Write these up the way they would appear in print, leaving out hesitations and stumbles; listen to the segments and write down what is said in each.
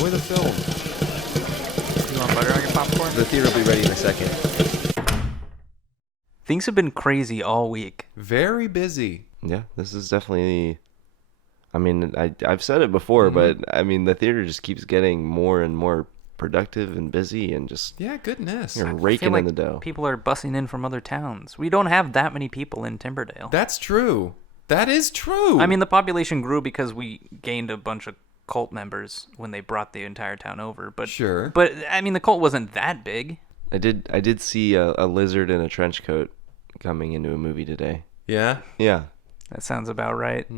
Enjoy the film. You want butter on your popcorn? The theater will be ready in a second. Things have been crazy all week. Very busy. Yeah, this is definitely... I mean, I've said it before, but I mean, the theater just keeps getting more and more productive and busy and just... Yeah, goodness. You're I raking feel like in the dough. People are bussing in from other towns. We don't have that many people in Timberdale. That's true. That is true. I mean, the population grew because we gained a bunch of cult members when they brought the entire town over. But Sure. But I mean, the cult wasn't that big. I did see a lizard in a trench coat coming into a movie today. Yeah? Yeah. That sounds about right.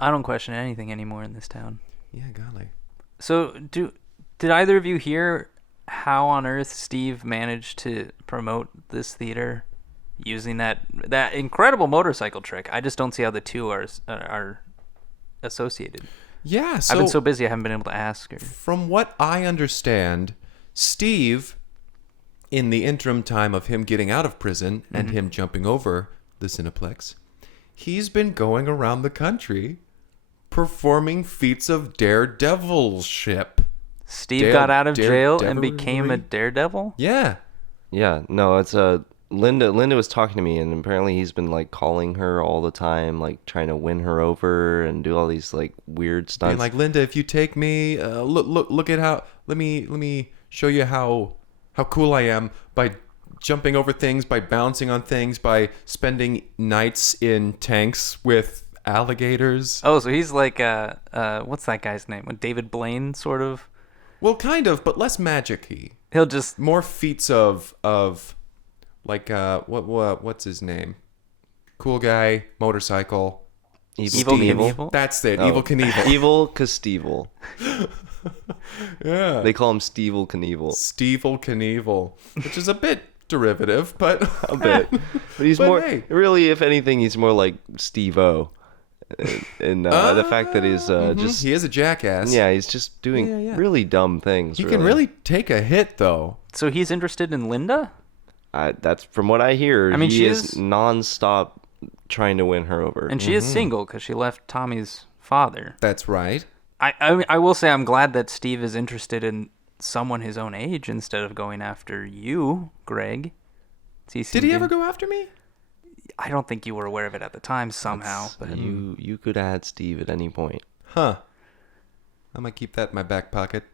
I don't question anything anymore in this town. Yeah, golly. So, did either of you hear how on earth Steve managed to promote this theater using that incredible motorcycle trick? I just don't see how the two are associated. Yeah, so... I've been so busy I haven't been able to ask her. From what I understand, Steve, in the interim time of him getting out of prison and him jumping over the Cineplex, he's been going around the country performing feats of daredevilship. Steve got out of jail and daredevilry? became a daredevil? Yeah. Yeah. No, it's Linda was talking to me, and apparently he's been like calling her all the time, like trying to win her over and do all these like weird stunts. Being like, Linda, if you take me, look at how, let me show you how cool I am by jumping over things, by bouncing on things, by spending nights in tanks with alligators. Oh, so he's like, what's that guy's name? David Blaine, sort of? Well, kind of, but less magic-y. He'll just... More feats of like, what's his name? Cool guy, motorcycle. Evil Knievel? That's it, Oh. Evil Knievel. Evil Knievel. Yeah. They call him Stevel Knievel. Stevel Knievel, which is a bit derivative, but A bit. But he's But more... hey. Really, if anything, he's more like Steve-O. And the fact that he's just... he is a jackass. Yeah, he's just doing Yeah. really dumb things. He can really take a hit, though. So he's interested in Linda? That's from what I hear. I mean, he she is is- nonstop trying to win her over. And she is single because she left Tommy's father. That's right. I will say I'm glad that Steve is interested in someone his own age instead of going after you, Greg. Did he ever go after me? I don't think you were aware of it at the time somehow. But You could add Steve at any point. Huh. I might keep that in my back pocket.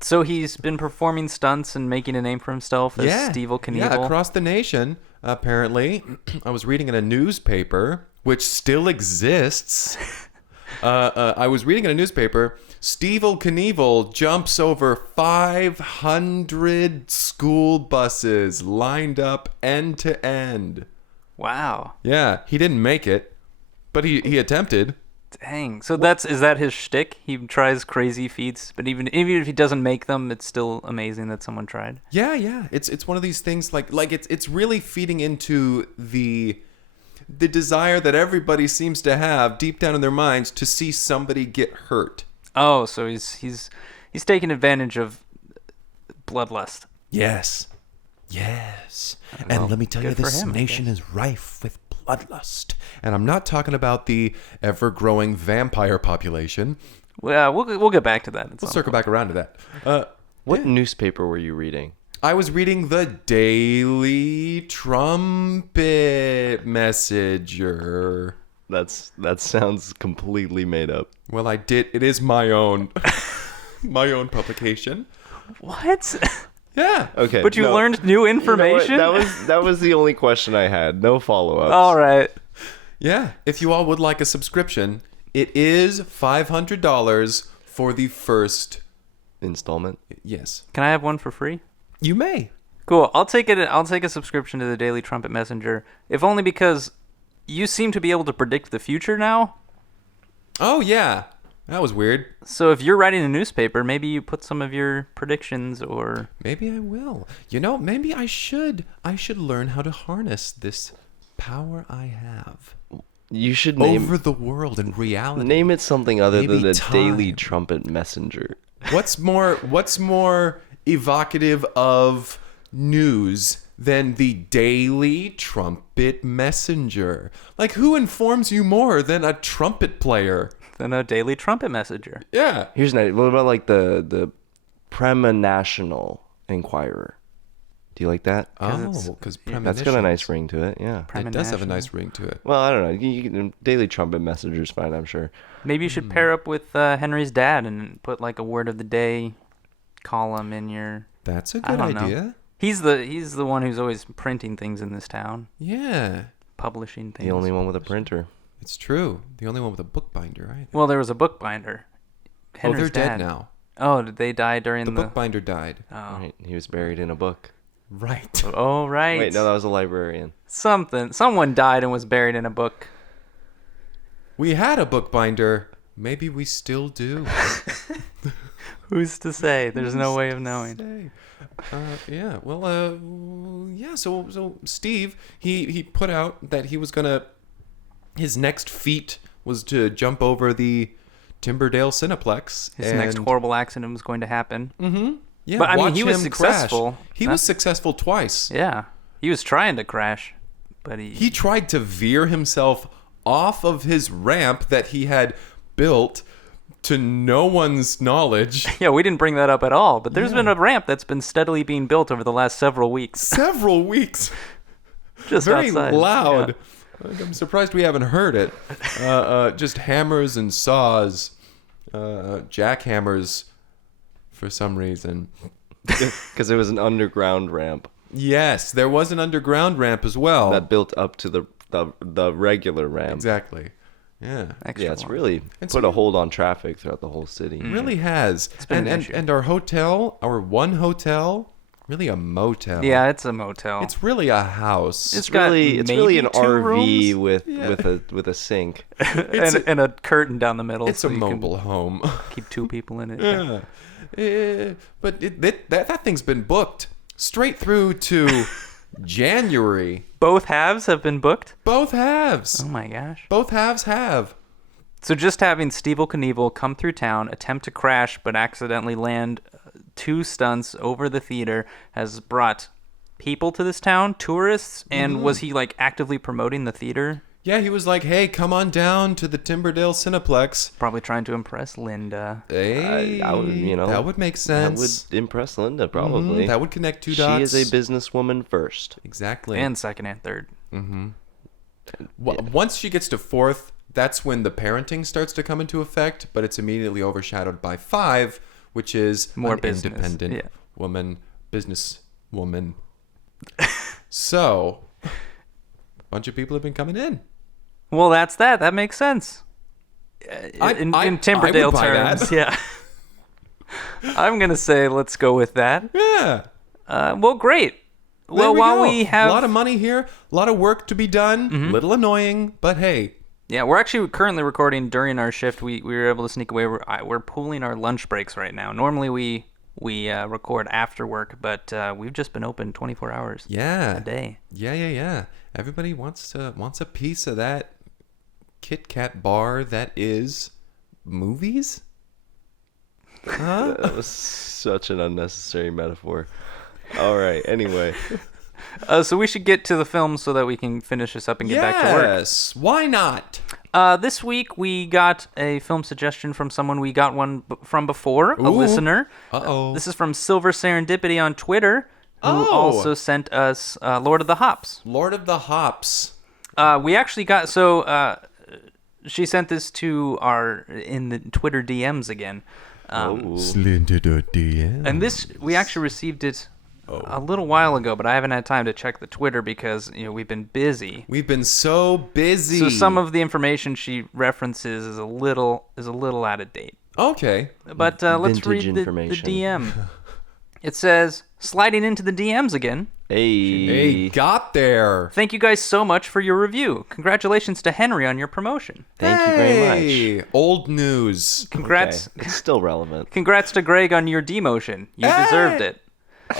So he's been performing stunts and making a name for himself as Steve Knievel. Yeah, across the nation, apparently. I was reading in a newspaper, which still exists. I was reading in a newspaper, Steve Knievel jumps over 500 school buses lined up end to end. Wow. Yeah, he didn't make it, but he attempted. Dang. So is that his shtick? He tries crazy feats, but even if he doesn't make them, it's still amazing that someone tried. Yeah. It's one of these things like it's really feeding into the desire that everybody seems to have deep down in their minds to see somebody get hurt. Oh, so he's taking advantage of bloodlust. Yes. And let me tell you, good for this him, I nation is rife with bloodlust. And I'm not talking about the ever-growing vampire population. Well, we'll get back to that. We'll circle back around to that. What newspaper were you reading? I was reading the Daily Trumpet Messenger. That sounds completely made up. Well, I did. It is my own, my own publication. What? Yeah. Okay. But you learned new information? You know what? That was the only question I had. No follow-ups. All right. Yeah. If you all would like a subscription, it is $500 for the first Installment. Yes. Can I have one for free? You may. Cool. I'll take it. I'll take a subscription to the Daily Trumpet Messenger, if only because you seem to be able to predict the future now. Oh yeah. That was weird. So if you're writing a newspaper, maybe you put some of your predictions or... Maybe I will. You know, maybe I should. I should learn how to harness this power I have You should name over the world and reality. Name it something other Maybe than the time. Daily Trumpet Messenger. What's more evocative of news than the Daily Trumpet Messenger? Like, who informs you more than a trumpet player? than a daily trumpet messenger. Yeah. Here's an idea. What about like the Premonitional Inquirer? Do you like that? Oh, because That's got a nice ring to it. Yeah. It does have a nice ring to it. Well, I don't know. Daily trumpet messenger's fine, I'm sure. Maybe you should pair up with Henry's dad and put like a word of the day column in your. That's a I good don't know. idea. He's the one who's always printing things in this town, Yeah. publishing things. The only one with a printer. It's true. The only one with a bookbinder, right? Well, there was a bookbinder. Oh, they're Henry's dead dad. now. Oh, did they die during The the? bookbinder died. Oh. Right. He was buried in a book. Right. Oh, right. Wait, no, that was a librarian. Someone died and was buried in a book. We had a bookbinder. Maybe we still do. Who's to say? There's no way of knowing. Yeah. Well. Yeah. So Steve, he put out that he was gonna. His next feat was to jump over the Timberdale Cineplex. His next horrible accident was going to happen. Mm-hmm. Yeah. But I mean, watch he was him successful. crash. He was successful twice. Yeah, he was trying to crash, but He tried to veer himself off of his ramp that he had built to no one's knowledge. Yeah, we didn't bring that up at all. But there's been a ramp that's been steadily being built over the last several weeks. Several weeks. Just Very outside. loud. Yeah. I'm surprised we haven't heard it. Just hammers and saws, jackhammers, for some reason. Because it was an underground ramp Yes, there was an underground ramp as well. that built up to the regular ramp. Exactly. Yeah. Extra Yeah, it's long. really put a hold on traffic throughout the whole city. It really has. been an And issue. and our hotel, our one hotel, really a motel. Yeah, it's a motel. It's really a house. It's It's really maybe an 2 RV rooms? with a sink. and a curtain down the middle. It's so a you can mobile home. keep 2 people in it. Yeah. But that thing's been booked straight through to January. Both halves have been booked. Both halves. Oh my gosh. Both halves have. So just having Stevel Knievel come through town, attempt to crash, but accidentally land 2 stunts over the theater has brought people to this town, tourists, and was he like actively promoting the theater? Yeah, he was like, "Hey, come on down to the Timberdale Cineplex." Probably trying to impress Linda. Hey, I would, that would make That sense. would impress Linda, probably. That would connect 2 She dots. is a businesswoman first. Exactly. And second and third. Once she gets to 4th, that's when the parenting starts to come into effect, but it's immediately overshadowed by 5, which is More an business, independent yeah. woman, business woman. So, a bunch of people have been coming in. Well, that's that. That makes sense. I In would Timberdale buy that. terms, yeah. I'm gonna say let's go with that. Yeah. Well, great. There Well, while go. we have a lot of money here, a lot of work to be done, little annoying, but hey. Yeah, we're actually currently recording during our shift. We were able to sneak away. We're pooling our lunch breaks right now. Normally we record after work, but we've just been open 24 hours Yeah. a day. Yeah. Everybody wants a piece of that Kit Kat bar that is movies? Huh? That was such an unnecessary metaphor. All right, anyway. So we should get to the film so that we can finish this up and get back to work. Yes. Why not? This week we got a film suggestion from someone we got one from before, a Ooh. listener. Uh-oh. This is from Silver Serendipity on Twitter, who also sent us Lord of the Hops. Lord of the Hops. We actually got she sent this to in the Twitter DMs again. Slended DM. And this, we actually received it a little while ago, but I haven't had time to check the Twitter because we've been busy. We've been so busy. So some of the information she references is a little out of date. Okay. But let's Vintage read the information. DM. It says, sliding into the DMs again. Hey, got there. Thank you guys so much for your review. Congratulations to Henry on your promotion. Thank you very Hey, much. old news. Congrats. Okay, it's still relevant. Congrats to Greg on your demotion. You deserved it.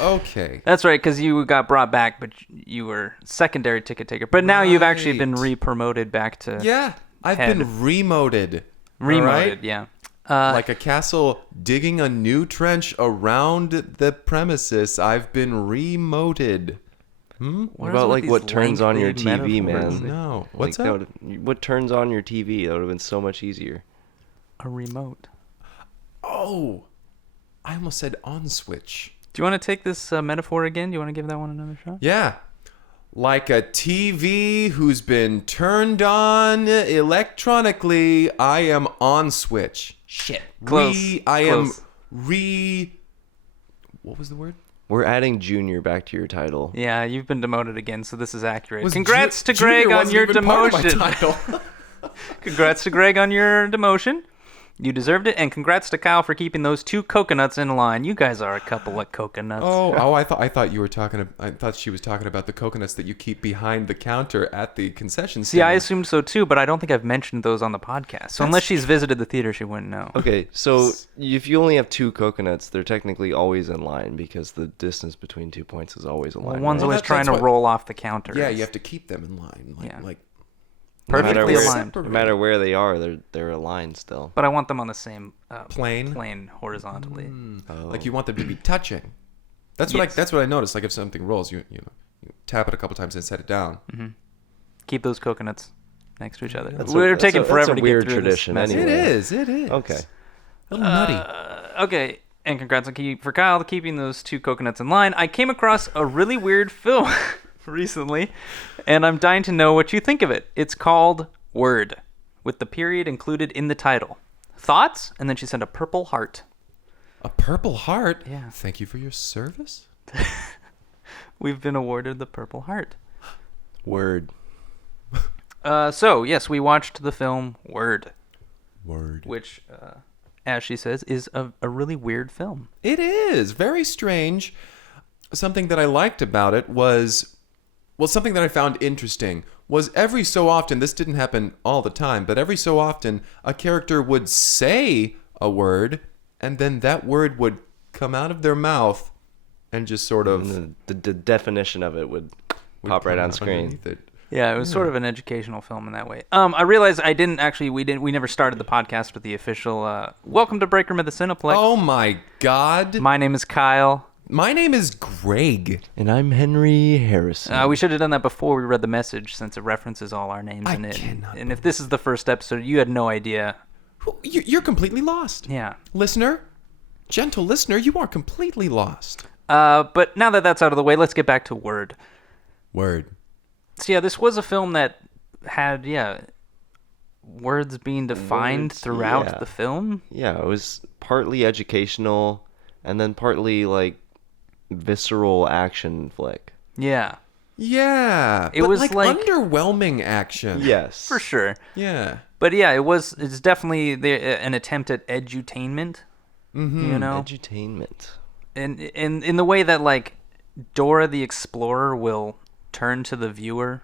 Okay. That's right, because you got brought back, but you were secondary ticket taker. But now you've actually been Right. re-promoted back to Yeah, I've Head. been remoted. remoted. All right? Yeah. Like a castle digging a new trench around the premises. I've been remoted. What about like what turns on your TV, man? No. Like, What's up? what turns on your TV? That would have been so much easier. A remote. Oh, I almost said on switch. Do you want to take this metaphor again? Do you want to give that one another shot? Yeah. Like a TV who's been turned on electronically, I am on switch. Shit. Close. What was the word? We're adding Junior back to your title. Yeah, you've been demoted again, so this is accurate. Was Congrats to Junior Greg on wasn't your even part of my demotion. title. Congrats to Greg on your demotion. You deserved it, and congrats to Kyle for keeping those 2 coconuts in line. You guys are a couple of coconuts. I thought you were talking. I thought she was talking about the coconuts that you keep behind the counter at the concession stand. See, I assumed so too, but I don't think I've mentioned those on the podcast. So unless she's visited the theater, she wouldn't know. Okay, so if you only have 2 coconuts, they're technically always in line because the distance between 2 points is always in line. One's right? always That's trying to what- roll off the counter. Yeah, you have to keep them in line. Yeah. No Perfectly matter aligned. no matter where they are, they're aligned still. But I want them on the same Plane horizontally. Oh. Like you want them to be touching. That's what Yes. that's what I noticed. Like if something rolls, you tap it a couple times and set it down. Keep those coconuts next to each other. That's We're a- taking that's a forever to weird get through tradition this message. anyway. It is. Okay. A little nutty. Okay, and congrats for Kyle keeping those 2 coconuts in line. I came across a really weird film recently, and I'm dying to know what you think of it. It's called Word, with the period included in the title. Thoughts? And then she sent a purple heart. A Purple Heart? Yeah. Thank you for your service. We've been awarded the Purple Heart. Word. So, yes, we watched the film Word, Word. which, as she says, is a really weird film. It is very strange. Something that I liked about it was, something that I found interesting was every so often, this didn't happen all the time, but every so often a character would say a word and then that word would come out of their mouth and just sort of And the definition of it would pop right come on out screen. underneath it. Yeah, it was sort of an educational film in that way. I realized we never started the podcast with the official, welcome to Break Room at the Cineplex. Oh my God. My name is Kyle. My name is Greg. And I'm Henry Harrison. We should have done that before we read the message, since it references all our names I in it. cannot And if this is the first episode, you had no idea. You're completely lost. Yeah. Listener, gentle listener, you are completely lost. But now that that's out of the way, let's get back to Word. Word. So yeah, this was a film that had, words being defined Words, throughout yeah. the film. Yeah, it was partly educational and then partly like visceral action flick. Yeah, Yeah. It but was like like- underwhelming action. Yes. for sure. Yeah. But yeah, it's definitely an attempt at edutainment, you know? Edutainment. And in the way that, like, Dora the Explorer will turn to the viewer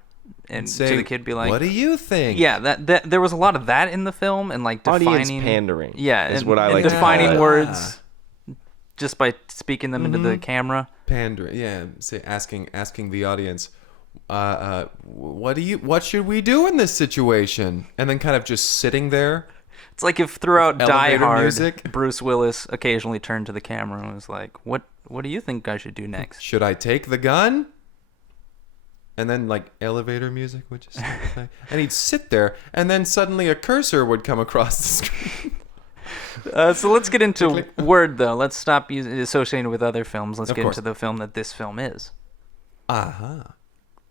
and Say, to the kid be like, what do you think? yeah, that there was a lot of that in the film, and like defining Audience pandering. Yeah, is and, what I and like to defining call it. words just by speaking them into the camera. Pandering. Yeah. Say asking the audience, what should we do in this situation? And then kind of just sitting there. It's like if throughout Die Elevator Hard, music. Bruce Willis occasionally turned to the camera and was like, "What do you think I should do next?" Should I take the gun? And then like elevator music would just play. And he'd sit there and then suddenly a cursor would come across the screen. So let's get into Word, though. Let's stop associating it with other films. Let's Of get course. into the film that this film is. Uh-huh.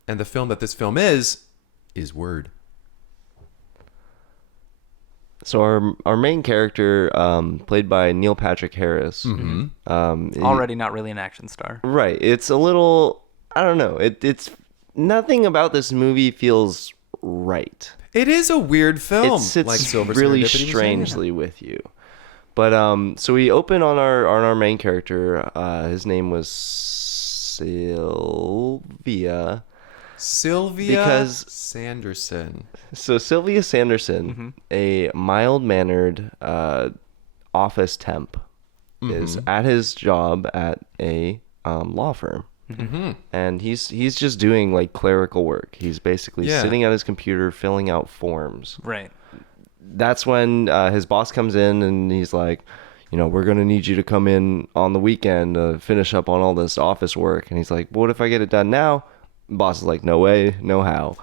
And the film that this film is Word. So our main character, played by Neil Patrick Harris, Already not really an action star. right? It's a little, I don't know. It's nothing about this movie feels right. It is a weird film. It sits like Silver really Serendipity was saying. strangely with you. But so we open on our main character. His name was Sylvia. Sylvia Because- Sanderson. So Sylvia Sanderson, a mild-mannered office temp, is at his job at a law firm. And he's just doing like clerical work. He's basically Yeah. sitting at his computer filling out forms. Right. That's when his boss comes in and he's like, we're going to need you to come in on the weekend to finish up on all this office work. And he's like, what if I get it done now? Boss is like, no way, no how.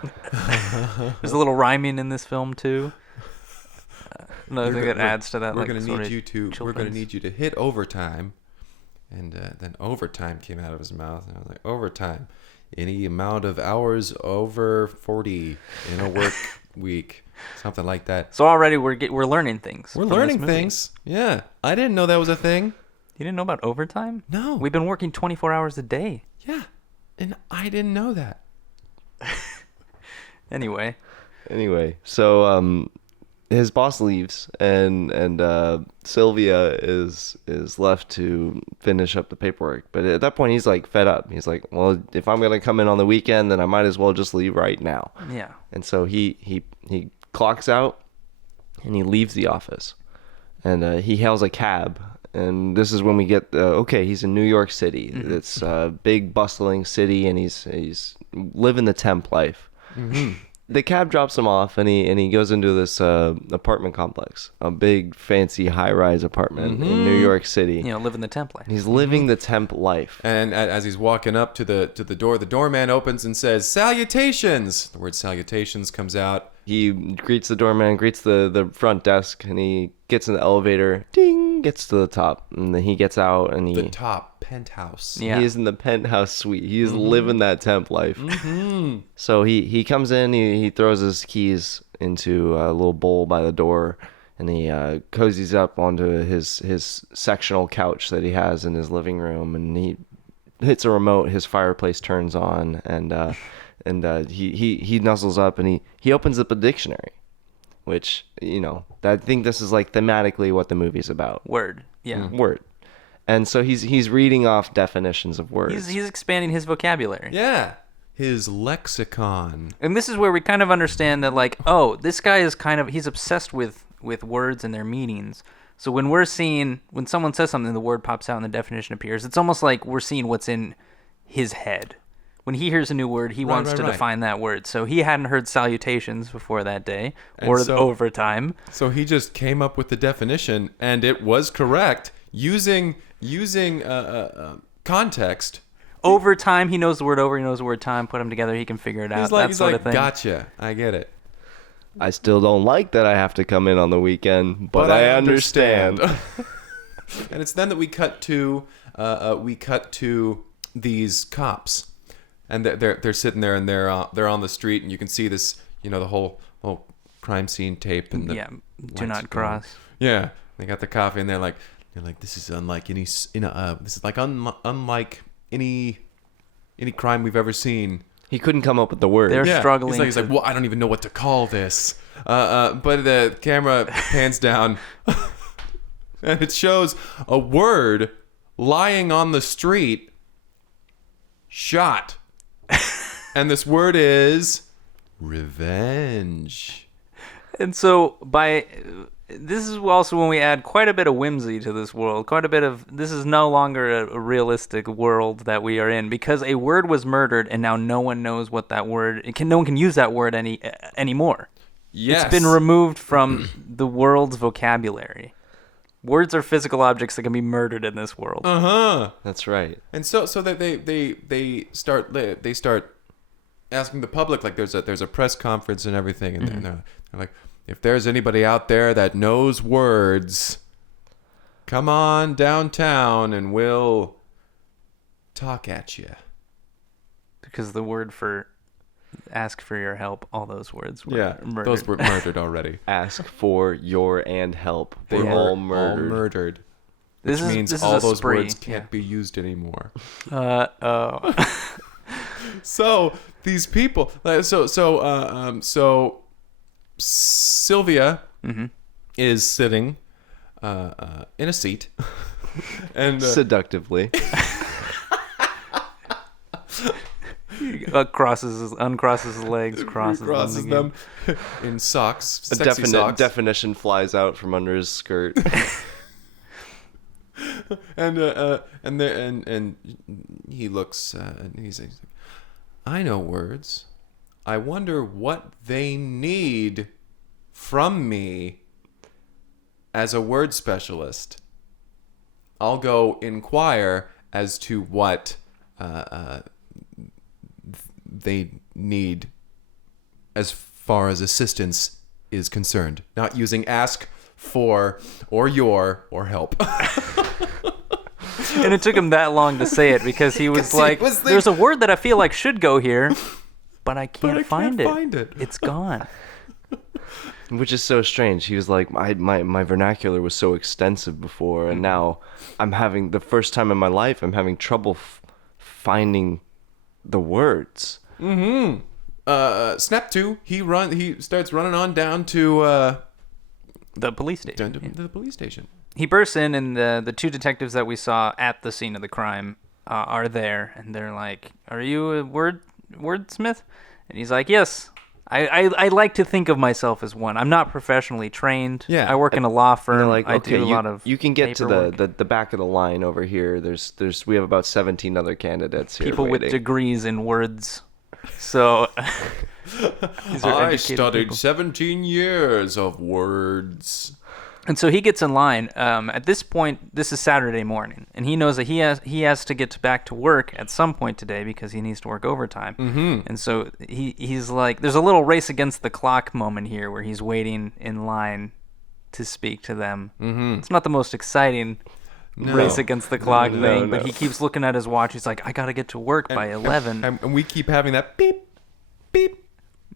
There's a little rhyming in this film, too. Another thing that adds to that. We're like, gonna sort need of you to. We're gonna children's- need you to hit overtime, and then overtime came out of his mouth, and I was like, overtime, any amount of hours over 40 in a work week, something like that. So already we're learning things. We're from this learning movie. things. Yeah, I didn't know that was a thing. You didn't know about overtime? No. We've been working 24 hours a day. Yeah, and I didn't know that. Anyway. Anyway, so his boss leaves, and Sylvia is left to finish up the paperwork. But at that point, he's like fed up. He's like, well, if I'm gonna come in on the weekend, then I might as well just leave right now. Yeah. And so he clocks out, and he leaves the office, and he hails a cab. And this is when we get okay, he's in New York City. Mm-hmm. It's a big bustling city, and he's living the temp life. Mm-hmm. The cab drops him off, and he goes into this apartment complex, a big fancy high-rise apartment in New York City. You know, living the template. He's living the temp life. And as he's walking up to the door, the doorman opens and says, "Salutations." The word "salutations" comes out. He greets the doorman, greets the front desk, and he gets in the elevator. Ding, gets to the top, and then he gets out, and The top penthouse. Yeah. he is in the penthouse suite. He is living that temp life. So he comes in, he throws his keys into a little bowl by the door, and he cozies up onto his sectional couch that he has in his living room, and he hits a remote. His fireplace turns on, and he nuzzles up, and he opens up a dictionary, which, you know, I think this is like thematically what the movie's about. Word. Yeah. Word. And so he's reading off definitions of words. He's expanding his vocabulary. Yeah. His lexicon. And this is where we kind of understand that, like, oh, this guy is he's obsessed with words and their meanings. So when someone says something, the word pops out and the definition appears. It's almost like we're seeing what's in his head. When he hears a new word, he wants to define that word. So he hadn't heard salutations before that day, or overtime. So he just came up with the definition, and it was correct using context. Overtime, he knows the word over, he knows the word time. Put them together, he can figure it out. He's like, gotcha. I get it. I still don't like that I have to come in on the weekend, but I understand. And it's then that we cut to these cops, and they're sitting there, and they're on the street, and you can see this, you know, the whole crime scene tape, and the do not cross. Yeah, they got the coffee, and they're like, this is unlike any unlike any crime we've ever seen. He couldn't come up with the word. They're struggling. He's like, well, I don't even know what to call this. But the camera pans down, and it shows a word lying on the street. Shot. And this word is revenge. And so this is also when we add quite a bit of whimsy to this world. This is no longer a realistic world that we are in, because a word was murdered, and now no one knows what that word. No one can use that word anymore. Yes. It's been removed from the world's vocabulary. Words are physical objects that can be murdered in this world. That's right. And so that they start asking the public, like there's a press conference and everything, and they're like, if there's anybody out there that knows words, come on downtown and we'll talk at you. Because the word for ask for your help, all those words were murdered. Those were murdered already. Ask for your and help. They We're were all murdered. Which means this all is a those spree. words can't be used anymore. Oh. So these people, so Sylvia is sitting in a seat, and Seductively. uncrosses his legs, crosses them in socks, sexy socks. Definition flies out from under his skirt. and he looks and he's like, I know words. I wonder what they need from me as a word specialist. I'll go inquire as to what they need as far as assistance is concerned. Not using ask for, or your, or help. And it took him that long to say it because he was like, there's a word that I feel like should go here, but I can't find it. It's gone. Which is so strange. He was like, my vernacular was so extensive before, and now I'm having, the first time in my life, I'm having trouble finding the words. Snap 2, he starts running on down to The police station. to the police station. He bursts in, and the two detectives that we saw at the scene of the crime are there, and they're like, "Are you a wordsmith?" And he's like, "Yes. I like to think of myself as one. I'm not professionally trained. Yeah. I work in a law firm. They're like, I okay, do a lot of you can get paperwork. to the back of the line over here. We have about 17 other candidates here. People with waiting. degrees in words." So these are I educated studied people. 17 years of words. And so he gets in line. At this point, this is Saturday morning, and he knows that he has to get back to work at some point today because he needs to work overtime. Mm-hmm. And so he's like, there's a little race against the clock moment here where he's waiting in line to speak to them. Mm-hmm. It's not the most exciting race against the clock thing, but he keeps looking at his watch. He's like, I gotta get to work by 11. And we keep having that beep, beep,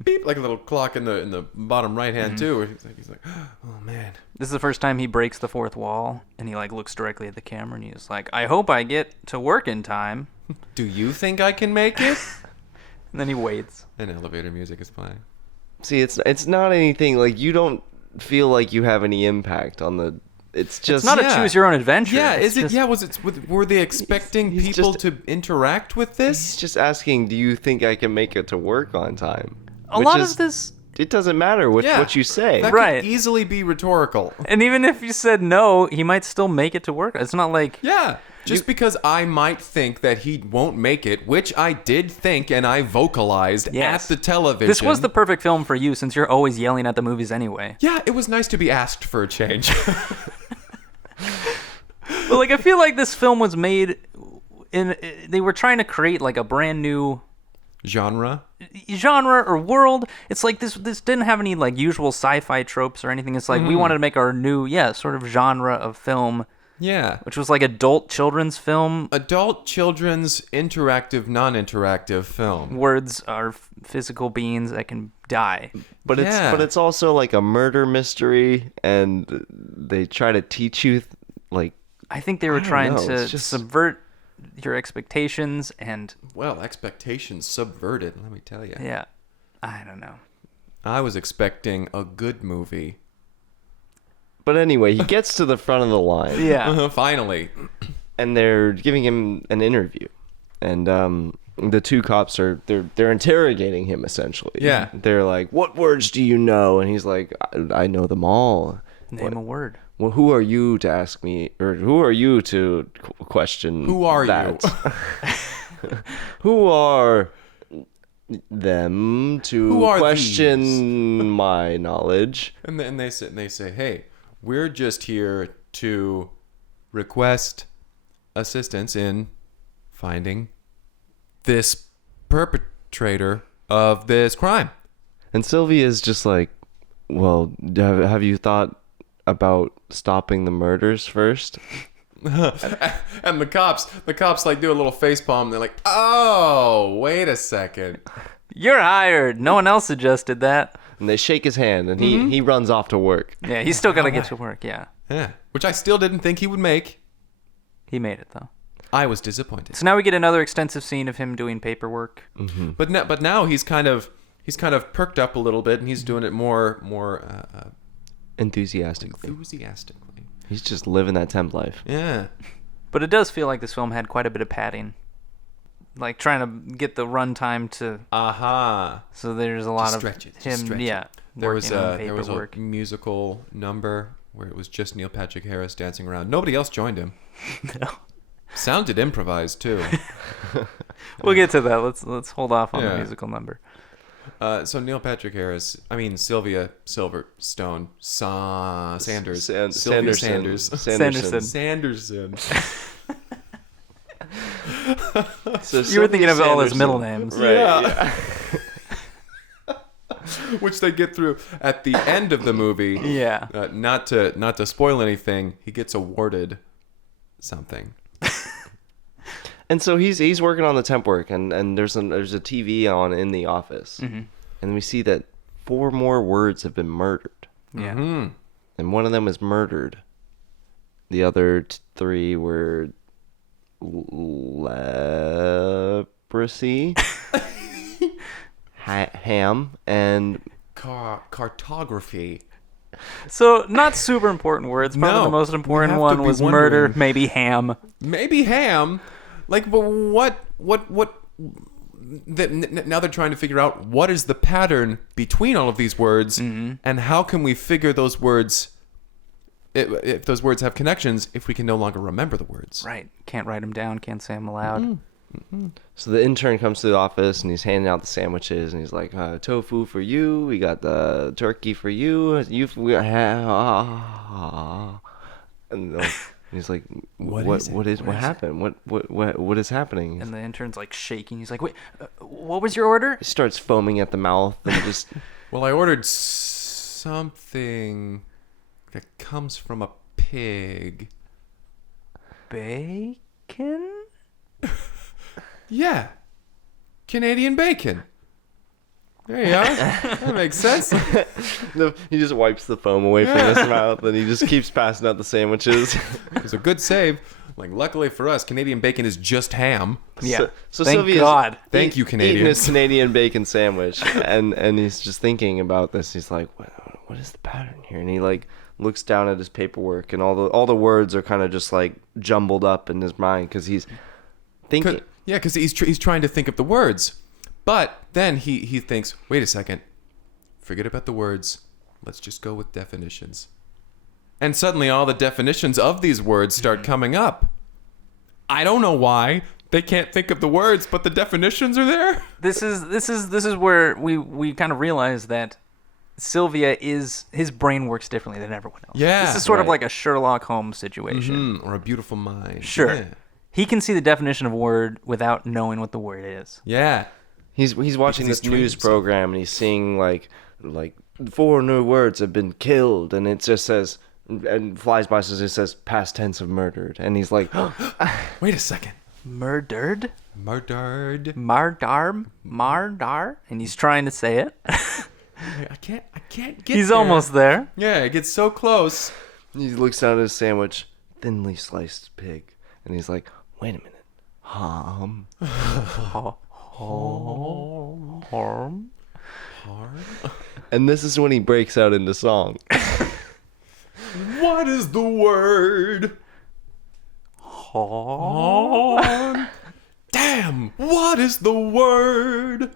beep, like a little clock in the bottom right hand too. Where he's like, oh man. This is the first time he breaks the fourth wall, and he like looks directly at the camera, and he's like, I hope I get to work in time. Do you think I can make it? And then he waits. And elevator music is playing. See, it's not anything like, you don't feel like you have any impact on the. It's just It's not a choose your own adventure. Yeah, It's is it? just- Yeah, were they expecting he's people just- to interact with He's this? just asking, do you think I can make it to work on time? A lot of this. It doesn't matter what you say. That Right. could easily be rhetorical. And even if you said no, he might still make it to work. It's not like Yeah, just because I might think that he won't make it, which I did think and I vocalized Yes. at the television. this was the perfect film for you since you're always yelling at the movies anyway. Yeah, it was nice to be asked for a change. But like I feel like this film was made they were trying to create like a brand new Genre? genre or world. It's like this didn't have any like usual sci-fi tropes or anything. It's like we wanted to make our new sort of genre of film, Yeah. which was like adult children's film. Adult, children's, interactive, non-interactive film. Words are physical beings that can die. But it's also like a murder mystery, and they try to teach you like. I think they were I don't trying know, to it's just- subvert your expectations and Well, expectations subverted, let me tell you. yeah, I don't know. I was expecting a good movie. But anyway, he gets to the front of the line. Yeah. Finally. And they're giving him an interview, and the two cops they're interrogating him essentially. Yeah. They're like, "What words do you know?" And he's like, I know them all. Name a word. Well, who are you to ask me, or who are you to question? Who are that? Who are them to Who are question my knowledge? And then they say, hey, we're just here to request assistance in finding this perpetrator of this crime. And Sylvia is just like, well, have you thought about stopping the murders first? And the cops like do a little face palm. They're like, oh, wait a second. You're hired. No one else suggested that. And they shake his hand, and he runs off to work. Yeah, he's still got to get to work. Yeah. Yeah, which I still didn't think he would make. He made it, though. I was disappointed. So now we get another extensive scene of him doing paperwork. Mm-hmm. But now he's kind of perked up a little bit, and he's doing it more Enthusiastically. enthusiastically. He's just living that temp life. Yeah. But it does feel like this film had quite a bit of padding. Like trying to get the runtime to... Aha. So there's a lot of Stretch it. him, Stretch yeah, it. There was working on a paperwork. musical number where it was just Neil Patrick Harris dancing around. Nobody else joined him. No. Sounded improvised too. We'll get to that. Let's hold off on the Yeah. musical number. So Neil Patrick Harris, Sylvia Silverstone, Sanders, Sylvia Sanderson. Sanderson. So You were thinking of all his Sanderson. middle names. Right. Yeah. Yeah. which they get through at the end of the movie. Yeah. Not to spoil anything, he gets awarded something. And so he's working on the temp work, and there's a TV on in the office, and we see that 4 more words have been murdered. Yeah. Mm-hmm. And one of them is murdered. The other 3 were leprosy, ham, and Cartography. So not super important words. Probably No, the most we important have to one be was wondering. murder, maybe ham. Maybe ham. Like, but what? Now they're trying to figure out what is the pattern between all of these words, and how can we figure those words, if those words have connections, if we can no longer remember the words. Right. Can't write them down. Can't say them aloud. so the intern comes to the office and he's handing out the sandwiches and he's like, tofu for you, we got the turkey for you, and he's like, what happened? What is happening? And the intern's like shaking. He's like, wait, what was your order? He starts foaming at the mouth and just Well, I ordered something that comes from a pig. Bacon? Yeah. Canadian bacon. There you are. That makes sense. he just wipes the foam away from his mouth and he just keeps passing out the sandwiches. It was a good save. Like, luckily for us, Canadian bacon is just ham. Yeah. So Thank Sylvia's God. Thank you, eating his Canadians. Canadian bacon sandwich, and he's just thinking about this. He's like, what is the pattern here? And he like looks down at his paperwork, and all the words are kind of just like jumbled up in his mind because he's thinking. Yeah, because he's trying to think of the words. But then he thinks, wait a second, forget about the words. Let's just go with definitions. And suddenly all the definitions of these words start coming up. I don't know why. They can't think of the words, but the definitions are there. This is where we kind of realize that Sylvia his brain works differently than everyone else. Yeah, This is sort of right. like a Sherlock Holmes situation. Or a beautiful mind. Sure. Yeah. He can see the definition of a word without knowing what the word is. Yeah. He's watching Because this he's trained news himself. program and he's seeing like 4 new words have been killed, and it just says and flies by, says it says past tense of murdered, and he's like, Wait a second. Murdered? Murdered. Mardar? And he's trying to say it. I can't get He's there. almost there. Yeah, it gets so close. he looks down at his sandwich, thinly sliced pig, and he's like, wait a minute, ham. Harm? And this is when he breaks out into song. What is the word? Harm? Damn! What is the word?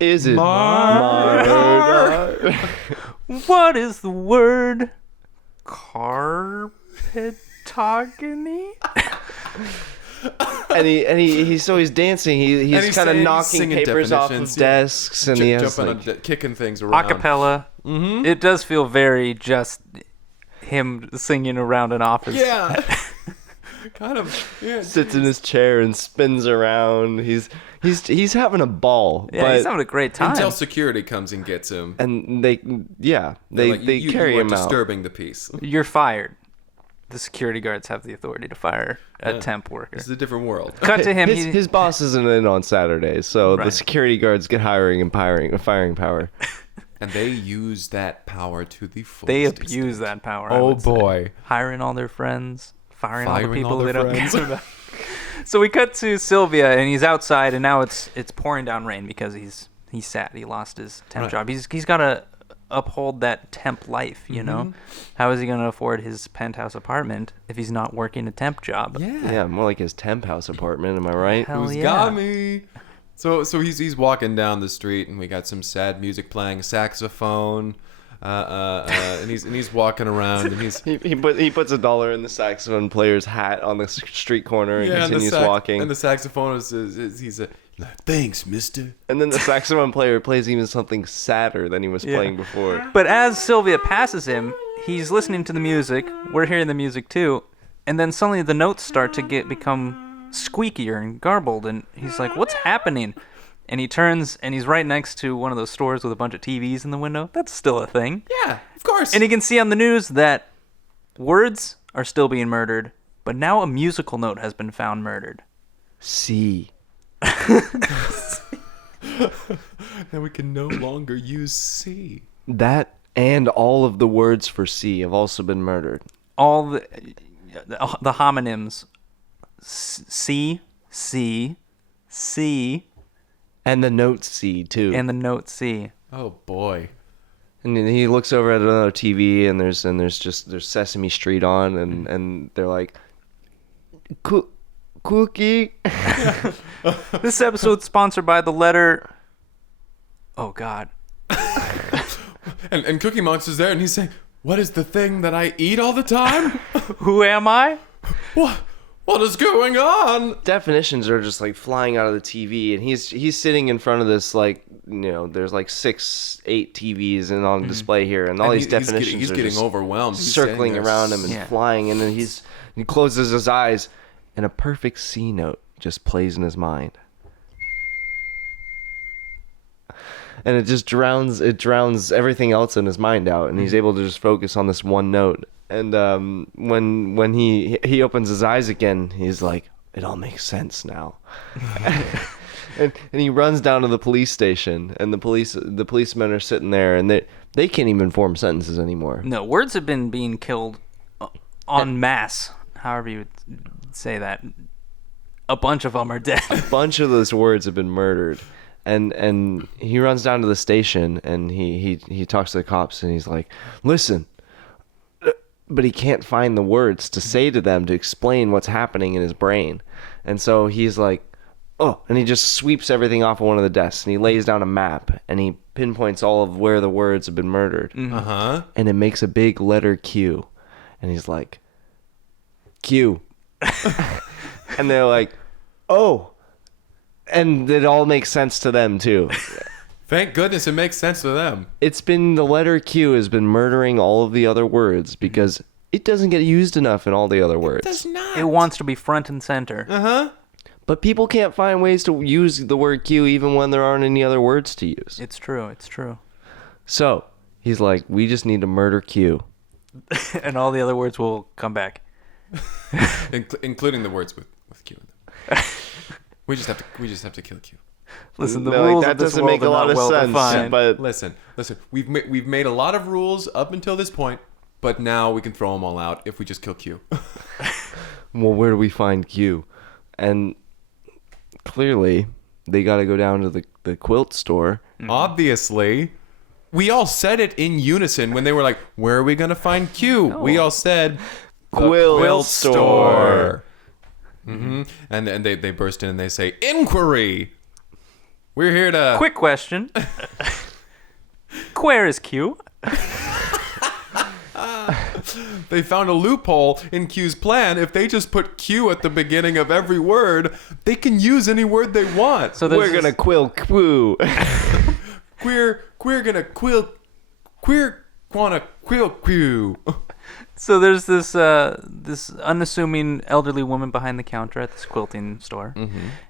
Is it Murder? What is the word? Carpetogamy? And he's dancing. He's he's kind of saying- knocking singing papers off of definitions, yeah. desks, and he has Jumping like, on, kicking things around. Acapella. Mm-hmm. It does feel very just him singing around an office. Yeah. Kind of. Yeah. sits in his chair and spins around. He's having a ball. Yeah, but, he's having a great time. Until security comes and gets him. and they Like, you carry are him out. disturbing the peace. You're fired. The security guards have the authority to fire a temp worker. This is a different world. Cut to him. His boss isn't in on Saturdays, so Right. the security guards get firing power. And they use that power to the fullest They extent. abuse that power. I Oh would say. boy. Hiring all their friends, firing all the Firing people all they their don't friends. care about. So we cut to Sylvia, and he's outside, and now it's pouring down rain because he's sad. He lost his temp Right. job. He's got to uphold that temp life, you know? Mm-hmm. How is he going to afford his penthouse apartment if he's not working a temp job? Yeah. Yeah, more like his temp house apartment. Am I right? Hell Who's yeah. got me? So he's walking down the street, and we got some sad music playing, saxophone, and he's walking around, and he's He puts $1 in the saxophone player's hat on the street corner and and continues walking. And the saxophonist he's thanks, mister. And then the saxophone player plays even something sadder than he was Yeah. playing before. But as Sylvia passes him, he's listening to the music. We're hearing the music too. And then suddenly the notes start to become squeakier and garbled. And he's like, what's happening? And he turns, and he's right next to one of those stores with a bunch of TVs in the window. That's still a thing. Yeah, of course. And he can see on the news that words are still being murdered, but now a musical note has been found murdered. C. Now we can no longer use C. That and all of the words for C have also been murdered. All the homonyms. C, C, C. And the note C, too. And the note C. Oh, boy. And then he looks over at another TV, and there's Sesame Street on, and they're like, Cookie. This episode's sponsored by the letter... Oh, God. And Cookie Monster's there, and he's saying, "What is the thing that I eat all the time? Who am I? What is going on?" Definitions are just like flying out of the TV, and he's sitting in front of this, like, you know, there's like 6-8 TVs and on display here, and all these definitions he's are getting just overwhelmed. He's circling standing there. around him and flying, and then he closes his eyes, and a perfect C note just plays in his mind. And it just drowns everything else in his mind out, and he's able to just focus on this one note. And when he opens his eyes again, he's like, it all makes sense now. and he runs down to the police station, and the policemen are sitting there, and they can't even form sentences anymore. No, words have been being killed en masse, however you would say that. A bunch of them are dead. A bunch of those words have been murdered. And he runs down to the station, and he talks to the cops, and he's like, listen. But he can't find the words to say to them to explain what's happening in his brain. And so he's like, oh, and he just sweeps everything off of one of the desks, and he lays down a map, and he pinpoints all of where the words have been murdered. Uh-huh. And it makes a big letter Q. And he's like, Q. And they're like, oh. And it all makes sense to them, too. Thank goodness it makes sense to them. It's been, the letter Q has been murdering all of the other words because it doesn't get used enough in all the other words. It does not. It wants to be front and center. Uh-huh. But people can't find ways to use the word Q even when there aren't any other words to use. It's true. So, he's like, we just need to murder Q. And all the other words will come back. Including the words with Q in them. We just have to kill Q. Listen, the No, rules that of this doesn't world make a are lot not of well sense. defined. But Listen. We've made a lot of rules up until this point, but now we can throw them all out if we just kill Q. well, where do we find Q? And clearly, they got to go down to the quilt store. Obviously, we all said it in unison when they were like, "Where are we gonna find Q?" No. We all said, Quilt store. Mm-hmm. And they burst in and they say, "Inquiry. We're here to..." Quick question. Where is Q? They found a loophole in Q's plan. If they just put Q at the beginning of every word, they can use any word they want. So We're gonna quill Q. Queer wanna quill Q. So there's this this unassuming elderly woman behind the counter at this quilting store,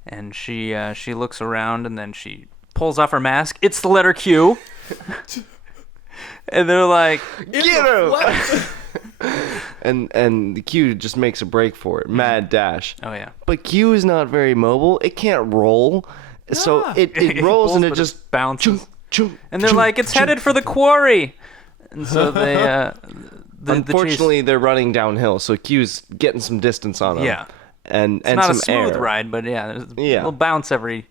and she looks around and then she pulls off her mask. It's the letter Q, and they're like, Get her! and the Q just makes a break for it. Mad dash. "Oh yeah." But Q is not very mobile. It can't roll. So it rolls and it but just bounces. Chung, And they're like, "It's headed for the quarry," and so they. Unfortunately, they're running downhill, so Q's getting some distance on them. Yeah. and It's not some a smooth air. ride, but yeah, there's a Yeah. little bounce every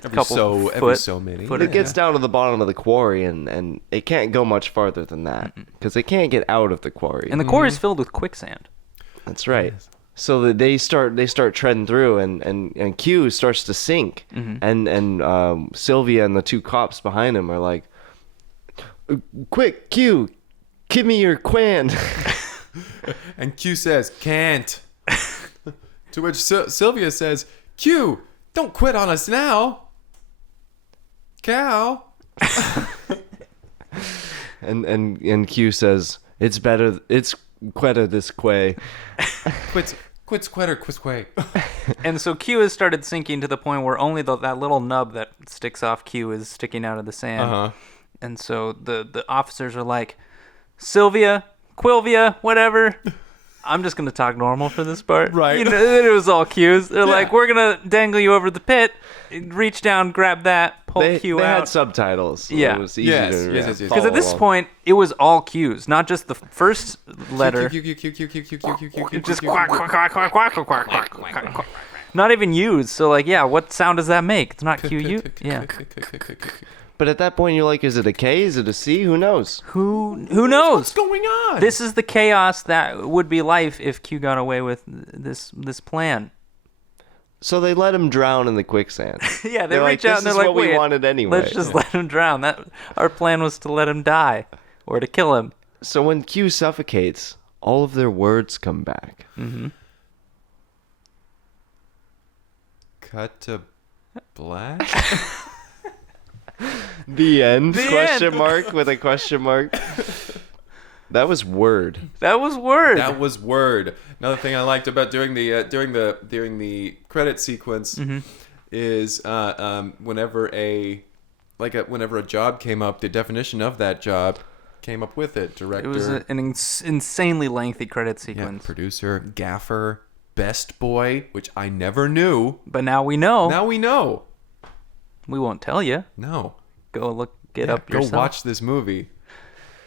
couple every so many. foot. It gets down to the bottom of the quarry, and it can't go much farther than that because they can't get out of the quarry. And the quarry's filled with quicksand. That's right. So that they start treading through, and Q starts to sink, and Sylvia and the two cops behind him are like, "Quick, Q, give me your quan." And Q says, "Can't." To which Sylvia says, "Q, don't quit on us now. Cow." and Q says, "It's better. It's better this way." Quit squatter, quit squay. And so Q has started sinking to the point where only that little nub that sticks off Q is sticking out of the sand. Uh-huh. And so the officers are like, Sylvia, Quilvia, whatever. I'm just going to talk normal for this part. Right. You know, it was all Q's. They're like, we're going to dangle you over the pit. Reach down, grab that, pull Q they out. had subtitles. So Yeah. It was easy Yes, to yes. Because at this point, it was all Q's, not just the first letter. Just quack, quack, quack, quack, quack, quack, quack, quack, quack, quack. Not even U's. So, like, yeah, what sound does that make? It's not Q-U. Yeah. But at that point, you're like, is it a K? Is it a C? Who knows? Who knows? What's going on? This is the chaos that would be life if Q got away with this plan. So they let him drown in the quicksand. Yeah, they They're reach like, out this and they're is like, what we wait, wanted anyway. let's just let him drown. That our plan was to let him die or to kill him. So when Q suffocates, all of their words come back. Mm-hmm. Cut to black. The end? The Question end. mark with a question mark. That was word. That was word. That was word. Another thing I liked about during the credit sequence is whenever a job came up, the definition of that job came up with it. Director. It was an insanely lengthy credit yeah, sequence. producer, gaffer, best boy, which I never knew. But now we know. Now we know. We won't tell you. No. Go get Yeah, up go yourself. watch this movie.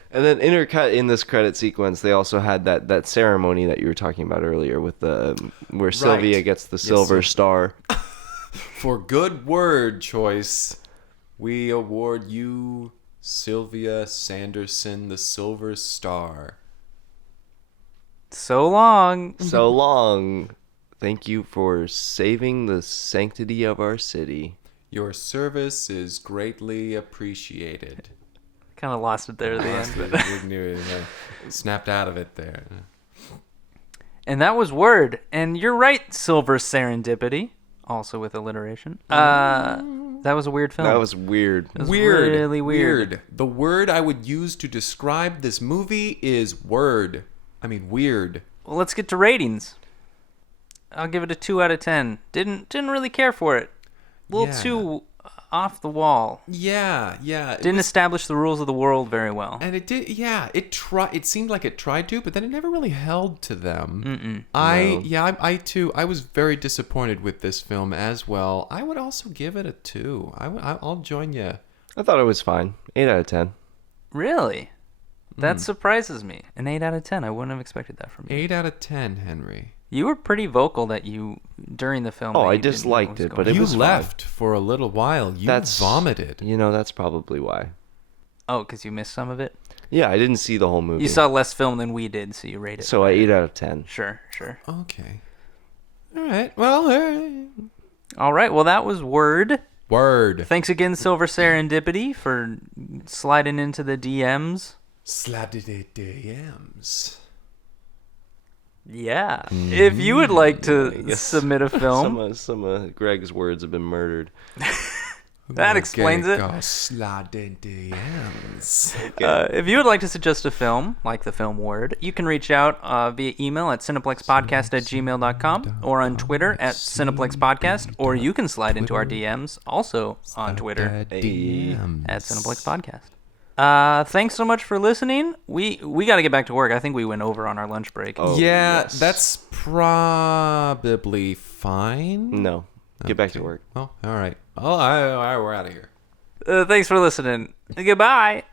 And then intercut in this credit sequence, they also had that ceremony that you were talking about earlier with where Sylvia gets the silver star. For good word choice, we award you, Sylvia Sanderson, the Silver Star. So long. So long. Thank you for saving the sanctity of our city. Your service is greatly appreciated. Kind of lost it there at the end. But Snapped out of it there. And that was word. And you're right, Silver Serendipity. Also with alliteration. That was a weird film. That was weird. It was Weird. really weird. The word I would use to describe this movie is word. I mean, weird. Well, let's get to ratings. I'll give it a 2 out of 10. Didn't really care for it. A little Yeah. too off the wall. Yeah. Didn't establish the rules of the world very well. And it did, yeah. It seemed like it tried to, but then it never really held to them. Mm-mm. I too. I was very disappointed with this film as well. I would also give it a 2. I'll join you. I thought it was fine. 8 out of 10. Really? That surprises me. An 8 out of 10. I wouldn't have expected that from you. 8 out of 10, Henry. You were pretty vocal that you, during the film... Oh, that I you didn't know disliked what was it, but going it on. You was fine. left for a little while. You vomited. You know, that's probably why. Oh, because you missed some of it? Yeah, I didn't see the whole movie. You saw less film than we did, so you rate it. So I 8 out of 10. Sure. Okay. All right. Well, All right, well, that was Word. word. Thanks again, Silver Serendipity, for sliding into the DMs. DMs. Yeah. If you would like to submit a film, Some of Greg's words have been murdered. that explains it. Slide in DMs. If you would like to suggest a film, like the film Word, you can reach out via email at cineplexpodcast@gmail.com or on Twitter at cineplexpodcast, or you can slide into our DMs also on Twitter DMs. at cineplexpodcast. Thanks so much for listening. We got to get back to work. I think we went over on our lunch break. Oh, Yeah, yes. that's probably fine. No. Get back to Okay. work. Well, all right. Oh, we're out of here. Thanks for listening. Goodbye.